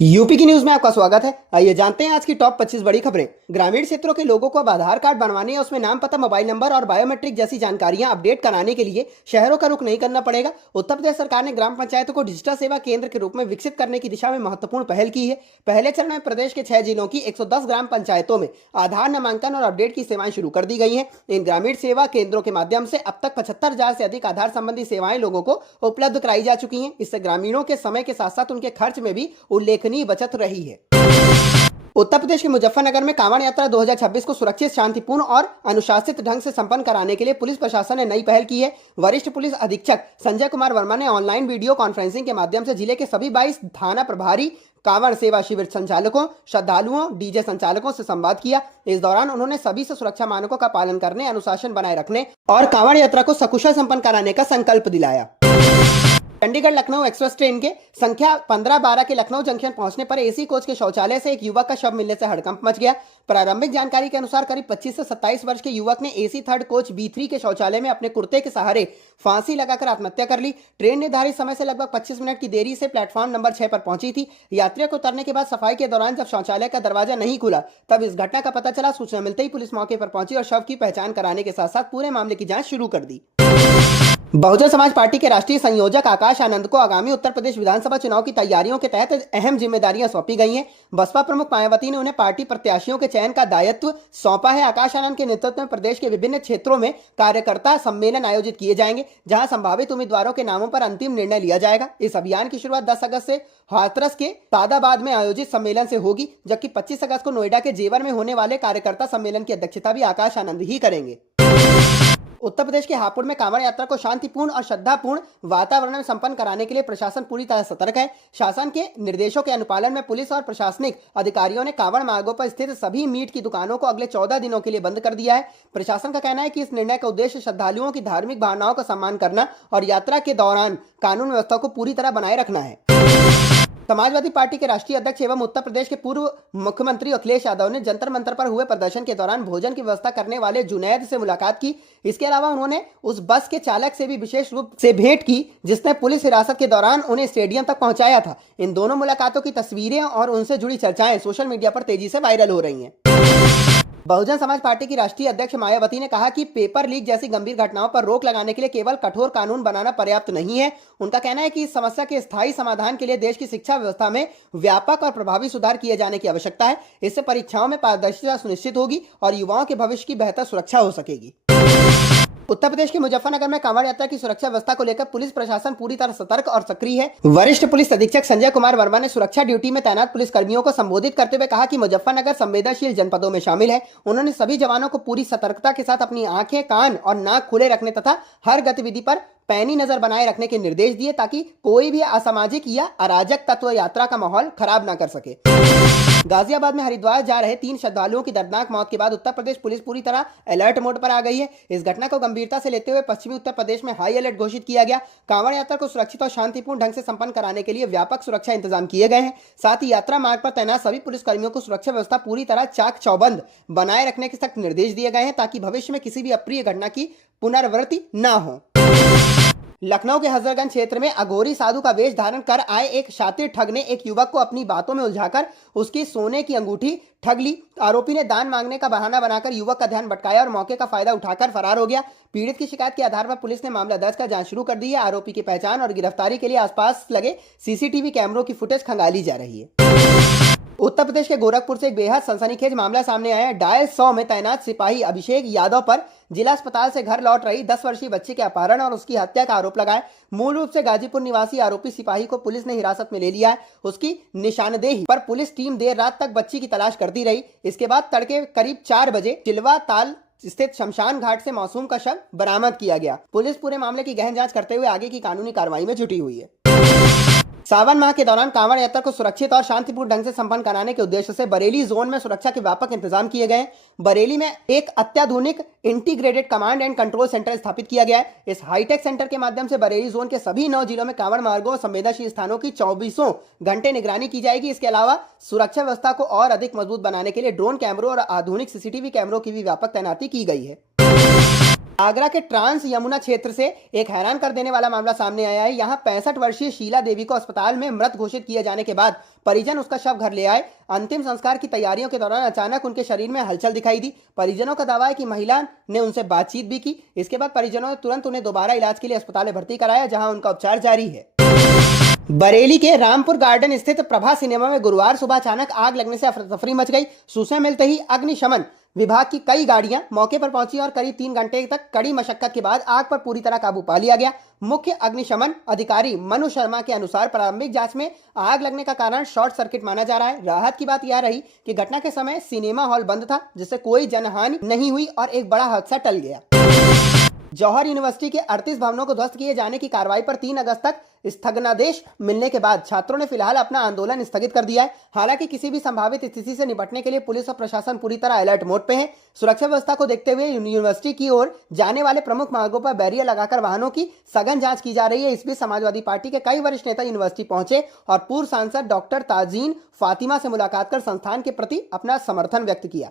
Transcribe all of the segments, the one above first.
UP की news में आपका स्वागत है। आइए जानते हैं आज की टॉप 25 बड़ी खबरें। ग्रामीण क्षेत्रों के लोगों को अब आधार कार्ड बनवाने या उसमें नाम पता मोबाइल नंबर और बायोमेट्रिक जैसी जानकारियां अपडेट कराने के लिए शहरों का रुख नहीं करना पड़ेगा। उत्तर प्रदेश सरकार ने ग्राम पंचायतों को डिजिटल सेवा केंद्र के रूप में विकसित करने की दिशा में महत्वपूर्ण पहल की है। पहले चरण में प्रदेश के 6 जिलों की 110 ग्राम पंचायतों में आधार नामांकन और अपडेट की सेवाएं शुरू कर दी गई है। इन ग्रामीण सेवा केंद्रों के माध्यम से अब तक 75,000 से अधिक आधार संबंधी सेवाएं लोगों को उपलब्ध कराई जा चुकी हैं। इससे ग्रामीणों के समय के साथ साथ उनके खर्च में भी उल्लेखनीय बचत रही है। उत्तर प्रदेश के मुजफ्फरनगर में कांवड़ यात्रा 2026 को सुरक्षित, शांतिपूर्ण और अनुशासित ढंग से संपन्न कराने के लिए पुलिस प्रशासन ने नई पहल की है। वरिष्ठ पुलिस अधीक्षक संजय कुमार वर्मा ने ऑनलाइन वीडियो कॉन्फ्रेंसिंग के माध्यम से जिले के सभी 22 थाना प्रभारी, कांवड़ सेवा शिविर संचालकों, श्रद्धालुओं, डीजे संचालकों से संवाद किया। इस दौरान उन्होंने सभी से सुरक्षा मानकों का पालन करने, अनुशासन बनाए रखने और कांवड़ यात्रा को सकुशल संपन्न कराने का संकल्प दिलाया। चंडीगढ़ लखनऊ एक्सप्रेस ट्रेन के संख्या 15-12 के लखनऊ जंक्शन पहुंचने पर एसी कोच के शौचालय से एक युवक का शव मिलने से हड़कंप मच गया। प्रारंभिक जानकारी के अनुसार करीब 25 से 27 वर्ष के युवक ने एसी थर्ड कोच B3 के शौचालय में अपने कुर्ते के सहारे फांसी लगाकर आत्महत्या कर ली। ट्रेन निर्धारित समय से लगभग 25 मिनट की देरी से प्लेटफॉर्म नंबर 6 पर पहुंची थी। यात्रियों को उतरने के बाद सफाई के दौरान जब शौचालय का दरवाजा नहीं खुला तब इस घटना का पता चला। सूचना मिलते ही पुलिस मौके पर पहुंची और शव की पहचान कराने के साथ साथ पूरे मामले की जांच शुरू कर दी। बहुजन समाज पार्टी के राष्ट्रीय संयोजक आकाश आनंद को आगामी उत्तर प्रदेश विधानसभा चुनाव की तैयारियों के तहत अहम जिम्मेदारियां सौंपी गई हैं। बसपा प्रमुख मायावती ने उन्हें पार्टी प्रत्याशियों के चयन का दायित्व सौंपा है। आकाश आनंद के नेतृत्व में प्रदेश के विभिन्न क्षेत्रों में कार्यकर्ता सम्मेलन आयोजित किए जाएंगे, जहां संभावित उम्मीदवारों के नामों पर अंतिम निर्णय लिया जाएगा। इस अभियान की शुरुआत 10 अगस्त से हाथरस के तादाबाद में आयोजित सम्मेलन से होगी, जबकि 25 अगस्त को नोएडा के जेवर में होने वाले कार्यकर्ता सम्मेलन की अध्यक्षता भी आकाश आनंद ही करेंगे। उत्तर प्रदेश के हापुड़ में कांवड़ यात्रा को शांतिपूर्ण और श्रद्धापूर्ण वातावरण में संपन्न कराने के लिए प्रशासन पूरी तरह सतर्क है। शासन के निर्देशों के अनुपालन में पुलिस और प्रशासनिक अधिकारियों ने कांवड़ मार्गों पर स्थित सभी मीट की दुकानों को अगले 14 दिनों के लिए बंद कर दिया है। प्रशासन का कहना है कि इस निर्णय का उद्देश्य श्रद्धालुओं की धार्मिक भावनाओं का सम्मान करना और यात्रा के दौरान कानून व्यवस्था को पूरी तरह बनाए रखना है। समाजवादी पार्टी के राष्ट्रीय अध्यक्ष एवं उत्तर प्रदेश के पूर्व मुख्यमंत्री अखिलेश यादव ने जंतर मंतर पर हुए प्रदर्शन के दौरान भोजन की व्यवस्था करने वाले जुनैद से मुलाकात की। इसके अलावा उन्होंने उस बस के चालक से भी विशेष रूप से भेंट की जिसने पुलिस हिरासत के दौरान उन्हें स्टेडियम तक पहुंचाया था। इन दोनों मुलाकातों की तस्वीरें और उनसे जुड़ी चर्चाएं सोशल मीडिया पर तेजी से वायरल हो रही हैं। बहुजन समाज पार्टी की राष्ट्रीय अध्यक्ष मायावती ने कहा कि पेपर लीक जैसी गंभीर घटनाओं पर रोक लगाने के लिए केवल कठोर कानून बनाना पर्याप्त नहीं है। उनका कहना है कि इस समस्या के स्थायी समाधान के लिए देश की शिक्षा व्यवस्था में व्यापक और प्रभावी सुधार किए जाने की आवश्यकता है। इससे परीक्षाओं में पारदर्शिता सुनिश्चित होगी और युवाओं के भविष्य की बेहतर सुरक्षा हो सकेगी। उत्तर प्रदेश के मुजफ्फरनगर में कांवड़ यात्रा की सुरक्षा व्यवस्था को लेकर पुलिस प्रशासन पूरी तरह सतर्क और सक्रिय है। वरिष्ठ पुलिस अधीक्षक संजय कुमार वर्मा ने सुरक्षा ड्यूटी में तैनात पुलिस कर्मियों को संबोधित करते हुए कहा कि मुजफ्फरनगर संवेदनशील जनपदों में शामिल है। उन्होंने सभी जवानों को पूरी सतर्कता के साथ अपनी आंखें, कान और नाक खुले रखने तथा हर गतिविधि पर पैनी नजर बनाए रखने के निर्देश दिए ताकि कोई भी असामाजिक या अराजक तत्व यात्रा का माहौल खराब न कर सके। गाजियाबाद में हरिद्वार जा रहे 3 श्रद्धालुओं की दर्दनाक मौत के बाद उत्तर प्रदेश पुलिस पूरी तरह अलर्ट मोड पर आ गई है। इस घटना को गंभीरता से लेते हुए पश्चिमी उत्तर प्रदेश में हाई अलर्ट घोषित किया गया। कांवड़ यात्रा को सुरक्षित और शांतिपूर्ण ढंग से संपन्न कराने के लिए व्यापक सुरक्षा इंतजाम किए गए हैं। साथ ही यात्रा मार्ग पर तैनात सभी पुलिस कर्मियों को सुरक्षा व्यवस्था पूरी तरह चाक चौबंद बनाए रखने के सख्त निर्देश दिए गए हैं ताकि भविष्य में किसी भी अप्रिय घटना की पुनरावृत्ति न हो। लखनऊ के हजरतगंज क्षेत्र में अघोरी साधु का वेश धारण कर आए एक शातिर ठग ने एक युवक को अपनी बातों में उलझाकर उसकी सोने की अंगूठी ठग ली। आरोपी ने दान मांगने का बहाना बनाकर युवक का ध्यान भटकाया और मौके का फायदा उठाकर फरार हो गया। पीड़ित की शिकायत के आधार पर पुलिस ने मामला दर्ज कर जांच शुरू कर दी है। आरोपी की पहचान और गिरफ्तारी के लिए आसपास लगे सीसीटीवी कैमरों की फुटेज खंगाली जा रही है। उत्तर प्रदेश के गोरखपुर से एक बेहद सनसनीखेज मामला सामने आया है। डायल 100 में तैनात सिपाही अभिषेक यादव पर जिला अस्पताल से घर लौट रही 10 वर्षीय बच्ची के अपहरण और उसकी हत्या का आरोप लगाया। मूल रूप से गाजीपुर निवासी आरोपी सिपाही को पुलिस ने हिरासत में ले लिया है। उसकी निशानदेही पर पुलिस टीम देर रात तक बच्ची की तलाश करती रही। इसके बाद तड़के करीब 4 बजे चिलवा ताल स्थित शमशान घाट से मासूम का शव बरामद किया गया। पुलिस पूरे मामले की गहन जांच करते हुए आगे की कानूनी कार्रवाई में जुटी हुई है। सावन माह के दौरान कांवड़ यात्रा को सुरक्षित और शांतिपूर्ण ढंग से संपन्न कराने के उद्देश्य से बरेली जोन में सुरक्षा के व्यापक इंतजाम किए गए। बरेली में एक अत्याधुनिक integrated command and control centre स्थापित किया गया है। इस हाईटेक सेंटर के माध्यम से बरेली जोन के सभी 9 जिलों में कांवड़ मार्गों और संवेदनशील स्थानों की 24 घंटे निगरानी की जाएगी। इसके अलावा सुरक्षा व्यवस्था को और अधिक मजबूत बनाने के लिए ड्रोन कैमरों और आधुनिक सीसीटीवी कैमरों की भी व्यापक तैनाती की गई है। आगरा के ट्रांस यमुना क्षेत्र से एक हैरान कर देने वाला मामला सामने आया है। यहाँ 65 वर्षीय शीला देवी को अस्पताल में मृत घोषित किए जाने के बाद परिजन उसका शव घर ले आए। अंतिम संस्कार की तैयारियों के दौरान अचानक उनके शरीर में हलचल दिखाई दी। परिजनों का दावा है कि महिला ने उनसे बातचीत भी की। इसके बाद परिजनों ने तुरंत उन्हें दोबारा इलाज के लिए अस्पताल में भर्ती कराया, जहां उनका उपचार जारी है। बरेली के रामपुर गार्डन स्थित प्रभा सिनेमा में गुरुवार सुबह अचानक आग लगने से अफरा तफरी मच गई। सूचना मिलते ही अग्निशमन विभाग की कई गाड़ियां मौके पर पहुंची और करीब 3 घंटे तक कड़ी मशक्कत के बाद आग पर पूरी तरह काबू पा लिया गया। मुख्य अग्निशमन अधिकारी मनु शर्मा के अनुसार प्रारंभिक जांच में आग लगने का कारण शॉर्ट सर्किट माना जा रहा है। राहत की बात यह रही कि घटना के समय सिनेमा हॉल बंद था, जिससे कोई जनहानि नहीं हुई और एक बड़ा हादसा टल गया। जौहर यूनिवर्सिटी के 38 भवनों को ध्वस्त किए जाने की कार्रवाई पर 3 अगस्त तक स्थगनादेश मिलने के बाद छात्रों ने फिलहाल अपना आंदोलन स्थगित कर दिया है। हालांकि किसी भी संभावित स्थिति से निपटने के लिए पुलिस और प्रशासन पूरी तरह अलर्ट मोड पे है। सुरक्षा व्यवस्था को देखते हुए यूनिवर्सिटी की ओर जाने वाले प्रमुख मार्गों पर बैरियर लगाकर वाहनों की सघन जांच की जा रही है। इस बीच समाजवादी पार्टी के कई वरिष्ठ नेता यूनिवर्सिटी पहुंचे और पूर्व सांसद डॉक्टर ताजीन फातिमा से मुलाकात कर संस्थान के प्रति अपना समर्थन व्यक्त किया।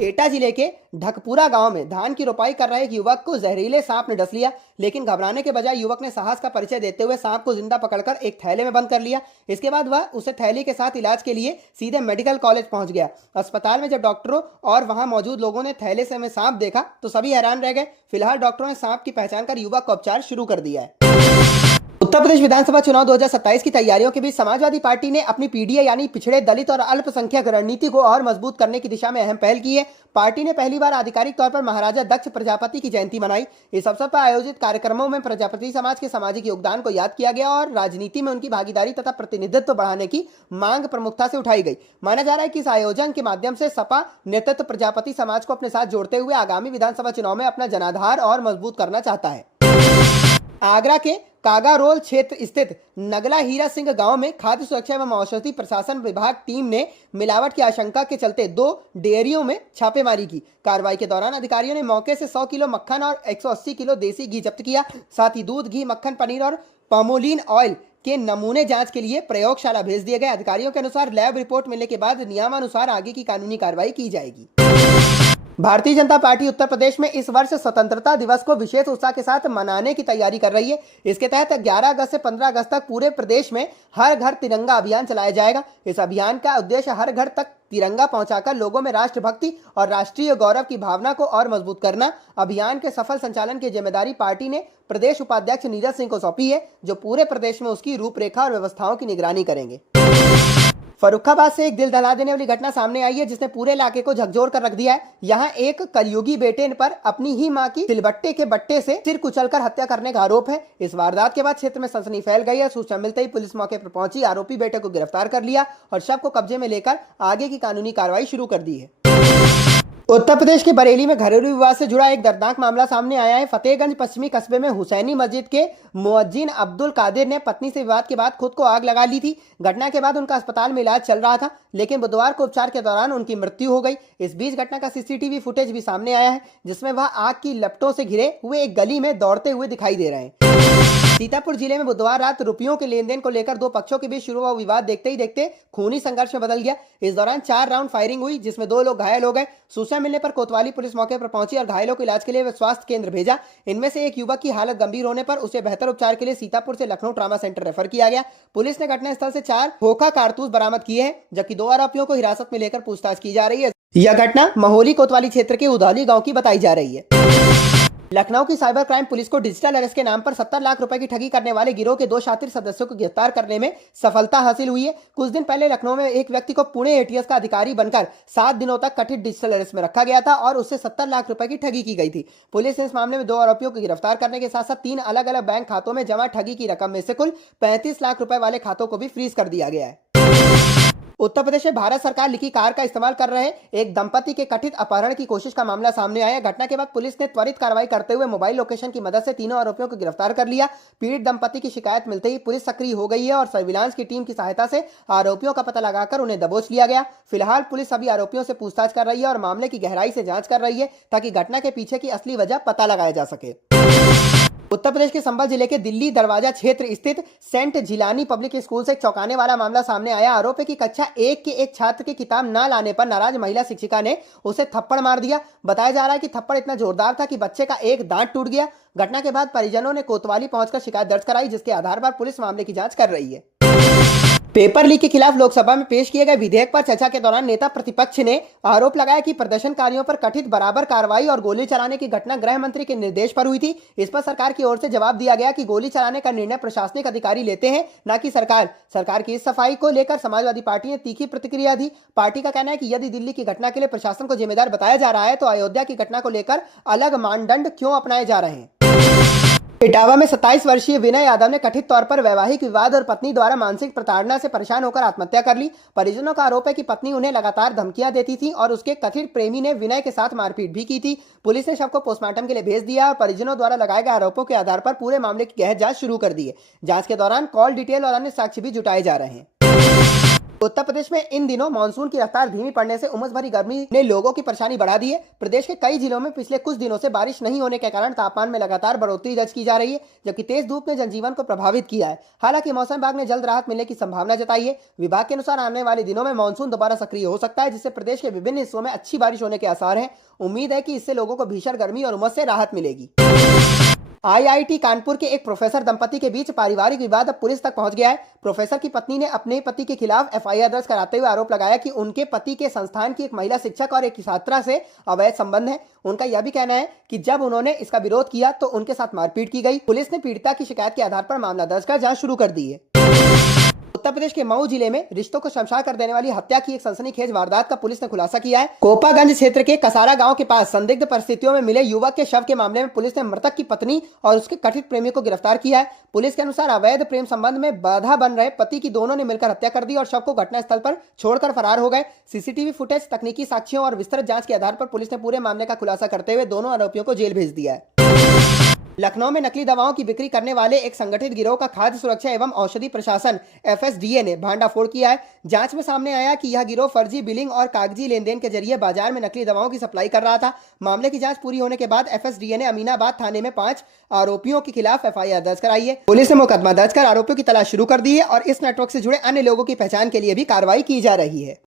एटा जिले के ढकपुरा गांव में धान की रोपाई कर रहे एक युवक को जहरीले सांप ने डस लिया, लेकिन घबराने के बजाय युवक ने साहस का परिचय देते हुए सांप को जिंदा पकड़कर एक थैले में बंद कर लिया। इसके बाद वह उसे थैली के साथ इलाज के लिए सीधे मेडिकल कॉलेज पहुंच गया। अस्पताल में जब डॉक्टरों और वहां मौजूद लोगों ने थैले से में सांप देखा तो सभी हैरान रह गए। फिलहाल डॉक्टरों ने सांप की पहचान कर युवक का उपचार शुरू कर दिया है। उत्तर प्रदेश विधानसभा चुनाव 2027 की तैयारियों के बीच समाजवादी पार्टी ने अपनी पीडीए यानी पिछड़े दलित और अल्पसंख्यक रणनीति को और मजबूत करने की दिशा में अहम पहल की है। पार्टी ने पहली बार आधिकारिक तौर पर महाराजा दक्ष प्रजापति की जयंती मनाई। इस अवसर पर आयोजित कार्यक्रमों में प्रजापति समाज के सामाजिक योगदान को याद किया गया और राजनीति में उनकी भागीदारी तथा प्रतिनिधित्व बढ़ाने की मांग प्रमुखता से उठाई गई। माना जा रहा है कि इस आयोजन के माध्यम से सपा नेतृत्व प्रजापति समाज को अपने साथ जोड़ते हुए आगामी विधानसभा चुनाव में अपना जनाधार और मजबूत करना चाहता है। आगरा के कागारोल क्षेत्र स्थित नगला हीरा सिंह गांव में खाद्य सुरक्षा एवं औषधि प्रशासन विभाग टीम ने मिलावट की आशंका के चलते 2 डेयरियों में छापेमारी की। कार्रवाई के दौरान अधिकारियों ने मौके से 100 किलो मक्खन और 180 किलो देसी घी जब्त किया। साथ ही दूध, घी, मक्खन, पनीर और पामोलिन ऑयल के नमूने जांच के लिए प्रयोगशाला भेज दिए गए। अधिकारियों के अनुसार लैब रिपोर्ट मिलने के बाद नियमानुसार आगे की कानूनी कार्रवाई की जाएगी। भारतीय जनता पार्टी उत्तर प्रदेश में इस वर्ष स्वतंत्रता दिवस को विशेष उत्साह के साथ मनाने की तैयारी कर रही है। इसके तहत 11 अगस्त से 15 अगस्त तक पूरे प्रदेश में हर घर तिरंगा अभियान चलाया जाएगा। इस अभियान का उद्देश्य हर घर तक तिरंगा पहुंचाकर लोगों में राष्ट्रभक्ति और राष्ट्रीय गौरव की भावना को और मजबूत करना। अभियान के सफल संचालन की जिम्मेदारी पार्टी ने प्रदेश उपाध्यक्ष नीरज सिंह को सौंपी है, जो पूरे प्रदेश में उसकी रूपरेखा और व्यवस्थाओं की निगरानी करेंगे। फर्रुखाबाद से एक दिल दहला देने वाली घटना सामने आई है, जिसने पूरे इलाके को झकझोर कर रख दिया है। यहाँ एक कलयुगी बेटे पर अपनी ही मां की सिलबट्टे के बट्टे से सिर कुचलकर हत्या करने का आरोप है। इस वारदात के बाद क्षेत्र में सनसनी फैल गई है। सूचना मिलते ही पुलिस मौके पर पहुंची, आरोपी बेटे को गिरफ्तार कर लिया और शव को कब्जे में लेकर आगे की कानूनी कार्रवाई शुरू कर दी है। उत्तर प्रदेश के बरेली में घरेलू विवाद से जुड़ा एक दर्दनाक मामला सामने आया है। फतेहगंज पश्चिमी कस्बे में हुसैनी मस्जिद के मुअज्जिन अब्दुल कादिर ने पत्नी से विवाद के बाद खुद को आग लगा ली थी। घटना के बाद उनका अस्पताल में इलाज चल रहा था, लेकिन बुधवार को उपचार के दौरान उनकी मृत्यु हो गई। इस बीच घटना का सीसीटीवी फुटेज भी सामने आया है, जिसमें वह आग की लपटों से घिरे हुए एक गली में दौड़ते हुए दिखाई दे रहे हैं। सीतापुर जिले में बुधवार रात रुपयों के लेन देन को लेकर 2 पक्षों के बीच शुरू हुआ विवाद देखते ही देखते खूनी संघर्ष में बदल गया। इस दौरान 4 राउंड फायरिंग हुई, जिसमें 2 लोग घायल हो गए। सूचना मिलने पर कोतवाली पुलिस मौके पर पहुंची और घायलों को इलाज के लिए स्वास्थ्य केंद्र भेजा। इनमें से एक युवक की हालत गंभीर होने पर उसे बेहतर उपचार के लिए सीतापुर से लखनऊ ट्रामा सेंटर रेफर किया गया। पुलिस ने घटनास्थल से 4 खोखा कारतूस बरामद किए हैं, जबकि 2 आरोपियों को हिरासत में लेकर पूछताछ की जा रही है। यह घटना महोली कोतवाली क्षेत्र के उधौली गाँव की बताई जा रही है। लखनऊ की साइबर क्राइम पुलिस को डिजिटल अरेस्ट के नाम पर 70 लाख रुपए की ठगी करने वाले गिरोह के 2 शातिर सदस्यों को गिरफ्तार करने में सफलता हासिल हुई है। कुछ दिन पहले लखनऊ में एक व्यक्ति को पुणे एटीएस का अधिकारी बनकर 7 दिनों तक कथित डिजिटल अरेस्ट में रखा गया था और उससे 70 लाख रुपए की ठगी की गई थी। पुलिस ने इस मामले में 2 आरोपियों को गिरफ्तार करने के साथ साथ 3 अलग अलग बैंक खातों में जमा ठगी की रकम में से कुल 35 लाख रुपए वाले खातों को भी फ्रीज कर दिया गया है। उत्तर प्रदेश में भारत सरकार लिखी कार का इस्तेमाल कर रहे एक दंपति के कथित अपहरण की कोशिश का मामला सामने आया। घटना के बाद पुलिस ने त्वरित कार्रवाई करते हुए मोबाइल लोकेशन की मदद से तीनों आरोपियों को गिरफ्तार कर लिया। पीड़ित दंपति की शिकायत मिलते ही पुलिस सक्रिय हो गई है और सर्विलांस की टीम की सहायता से आरोपियों का पता लगाकर उन्हें दबोच लिया गया। फिलहाल पुलिस सभी आरोपियों से पूछताछ कर रही है और मामले की गहराई से जांच कर रही है, ताकि घटना के पीछे की असली वजह पता लगाया जा सके। उत्तर प्रदेश के संभल जिले के दिल्ली दरवाजा क्षेत्र स्थित सेंट जिलानी पब्लिक स्कूल से एक चौंकाने वाला मामला सामने आया। आरोप है कि कक्षा 1 के एक छात्र की किताब न लाने पर नाराज महिला शिक्षिका ने उसे थप्पड़ मार दिया। बताया जा रहा है कि थप्पड़ इतना जोरदार था कि बच्चे का एक दांत टूट गया। घटना के बाद परिजनों ने कोतवाली पहुंचकर शिकायत दर्ज कराई, जिसके आधार पर पुलिस मामले की जांच कर रही है। पेपर लीक के खिलाफ लोकसभा में पेश किए गए विधेयक पर चर्चा के दौरान नेता प्रतिपक्ष ने आरोप लगाया कि प्रदर्शनकारियों पर कथित बराबर कार्रवाई और गोली चलाने की घटना गृह मंत्री के निर्देश पर हुई थी। इस पर सरकार की ओर से जवाब दिया गया कि गोली चलाने का निर्णय प्रशासनिक अधिकारी लेते हैं, न कि सरकार की इस सफाई को लेकर समाजवादी पार्टी ने तीखी प्रतिक्रिया दी। पार्टी का कहना है कि यदि दिल्ली की घटना के लिए प्रशासन को जिम्मेदार बताया जा रहा है तो अयोध्या की घटना को लेकर अलग मानदंड क्यों अपनाए जा रहे हैं। इटावा में 27 वर्षीय विनय यादव ने कथित तौर पर वैवाहिक विवाद और पत्नी द्वारा मानसिक प्रताड़ना से परेशान होकर आत्महत्या कर ली। परिजनों का आरोप है कि पत्नी उन्हें लगातार धमकियां देती थी और उसके कथित प्रेमी ने विनय के साथ मारपीट भी की थी। पुलिस ने शव को पोस्टमार्टम के लिए भेज दिया और परिजनों द्वारा लगाए गए आरोपों के आधार पर पूरे मामले की गहन जांच शुरू कर दी है। जांच के दौरान कॉल डिटेल और अन्य साक्ष्य भी जुटाए जा रहे हैं। उत्तर प्रदेश में इन दिनों मानसून की रफ्तार धीमी पड़ने से उमस भरी गर्मी ने लोगों की परेशानी बढ़ा दी है। प्रदेश के कई जिलों में पिछले कुछ दिनों से बारिश नहीं होने के कारण तापमान में लगातार बढ़ोतरी दर्ज की जा रही है, जबकि तेज धूप ने जनजीवन को प्रभावित किया है। हालांकि मौसम विभाग ने जल्द राहत मिलने की संभावना जताई है। विभाग के अनुसार आने वाले दिनों में मानसून दोबारा सक्रिय हो सकता है, जिससे प्रदेश के विभिन्न हिस्सों में अच्छी बारिश होने के आसार हैं। उम्मीद है कि इससे लोगों को भीषण गर्मी और उमस से राहत मिलेगी। आईआईटी कानपुर के एक प्रोफेसर दंपति के बीच पारिवारिक विवाद अब पुलिस तक पहुंच गया है। प्रोफेसर की पत्नी ने अपने पति के खिलाफ एफआईआर दर्ज कराते हुए आरोप लगाया कि उनके पति के संस्थान की एक महिला शिक्षक और एक छात्रा से अवैध संबंध है। उनका यह भी कहना है कि जब उन्होंने इसका विरोध किया तो उनके साथ मारपीट की गई। पुलिस ने पीड़िता की शिकायत के आधार पर मामला दर्ज कर जांच शुरू कर दी है। उत्तर प्रदेश के मऊ जिले में रिश्तों को शमशान कर देने वाली हत्या की एक सनसनीखेज वारदात का पुलिस ने खुलासा किया है। कोपागंज क्षेत्र के कसारा गांव के पास संदिग्ध परिस्थितियों में मिले युवक के शव के मामले में पुलिस ने मृतक की पत्नी और उसके कथित प्रेमी को गिरफ्तार किया है। पुलिस के अनुसार अवैध प्रेम संबंध में बाधा बन रहे पति की दोनों ने मिलकर हत्या कर दी और शव को घटनास्थल पर छोड़कर फरार हो गए। सीसीटीवी फुटेज, तकनीकी साक्ष्यों और विस्तृत जांच के आधार पर पुलिस ने पूरे मामले का खुलासा करते हुए दोनों आरोपियों को जेल भेज दिया है। लखनऊ में नकली दवाओं की बिक्री करने वाले एक संगठित गिरोह का खाद्य सुरक्षा एवं औषधि प्रशासन एफएसडीए ने भांडाफोड़ किया है। जांच में सामने आया कि यह गिरोह फर्जी बिलिंग और कागजी लेनदेन के जरिए बाजार में नकली दवाओं की सप्लाई कर रहा था। मामले की जांच पूरी होने के बाद एफएसडीए ने अमीनाबाद थाने में 5 आरोपियों के खिलाफ एफआईआर दर्ज कराई है। पुलिस ने मुकदमा दर्ज कर आरोपियों की तलाश शुरू कर दी है और इस नेटवर्क से जुड़े अन्य लोगों की पहचान के लिए भी कार्रवाई की जा रही है।